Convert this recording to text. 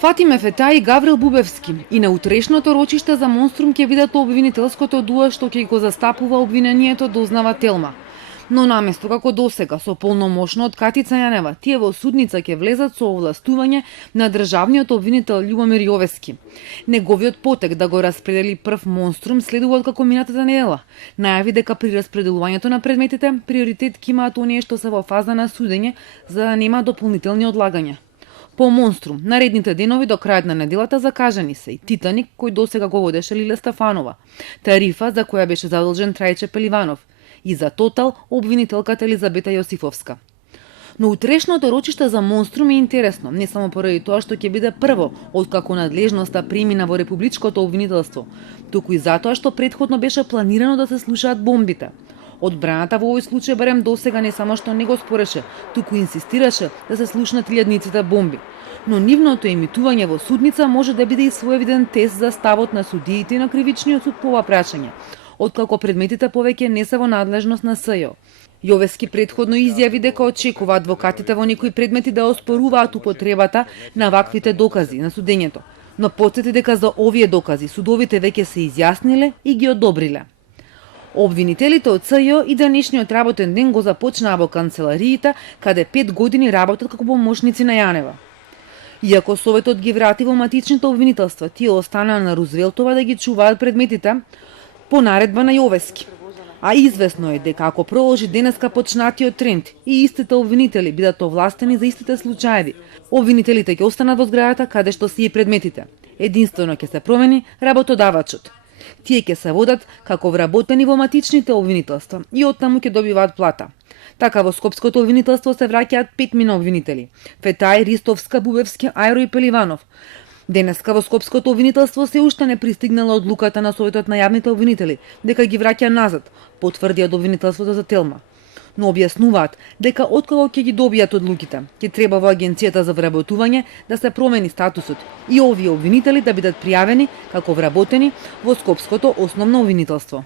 Фатиме Фетај и Гаврил Бубевски и на утрешното рочиште за Монструм ќе видат обвинителското дуо што ќе го застапува обвинението дознава Телма. Но наместо како досега со полномошно од Катица Јанева, тие во судница ќе влезат со овластување на државниот обвинител Љубомир Јовески. Неговиот потек да го распредели прв Монструм следува од како минатата недела. Најави дека при распределувањето на предметите приоритет ќе имаат оние што се во фаза на судење за да нема дополнителни одлагања. По Монструм, наредните денови до крајот на неделата закажани се и Титаник, кој досега го водеше Лиле Стафанова, Тарифа, за која беше задолжен Трајче Пеливанов, и за Тотал обвинителката Елизабета Јосифовска. Но утрешното рочиште за Монструм е интересно, не само поради тоа што ќе биде прво откако надлежноста премина во републичкото обвинителство, туку и затоа што претходно беше планирано да се слушаат бомбите. Одбраната во овој случај барем досега не само што не го спореше, туку инсистираше да се слушнат илјадниците бомби. Но нивното емитување во судница може да биде и своевиден тест за ставот на судиите и на кривичниот суд по ова прашање, откако предметите повеќе не се во надлежност на СЈО. Јовески претходно изјави дека очекува адвокатите во некои предмети да оспоруваат употребата на ваквите докази на судењето, но потсети дека за овие докази судовите веќе се изјасниле и ги одобриле. Обвинителите од СЈО и денешниот работен ден го започнаа во канцелариите, каде 5 години работат како помошници на Јанева. Иако Советот ги врати во матичните обвинителства, тие останаа на Рузвелтова да ги чуваат предметите по наредба на Јовески. А известно е дека ако продолжи денеска почнатиот тренд и истите обвинители бидат овластени за истите случаеви, обвинителите ќе останат во зградата каде што се и предметите. Единствено ќе се промени работодавачот. Тие ќе се водат како вработени во матичните обвинителства и оттаму ќе добиваат плата. Така во Скопското обвинителство се враќаат 5 обвинители: Фетај, Ристовска, Бубевски, Ајро и Пеливанов. Денеска во Скопското обвинителство се уште не пристигнала одлуката на Советот на јавните обвинители дека ги враќа назад, потврди од обвинителството за Телма. Но објаснуваат дека откако ќе ги добијат одлуките, ќе треба во Агенцијата за вработување да се промени статусот и овие обвинители да бидат пријавени како вработени во Скопското основно обвинителство.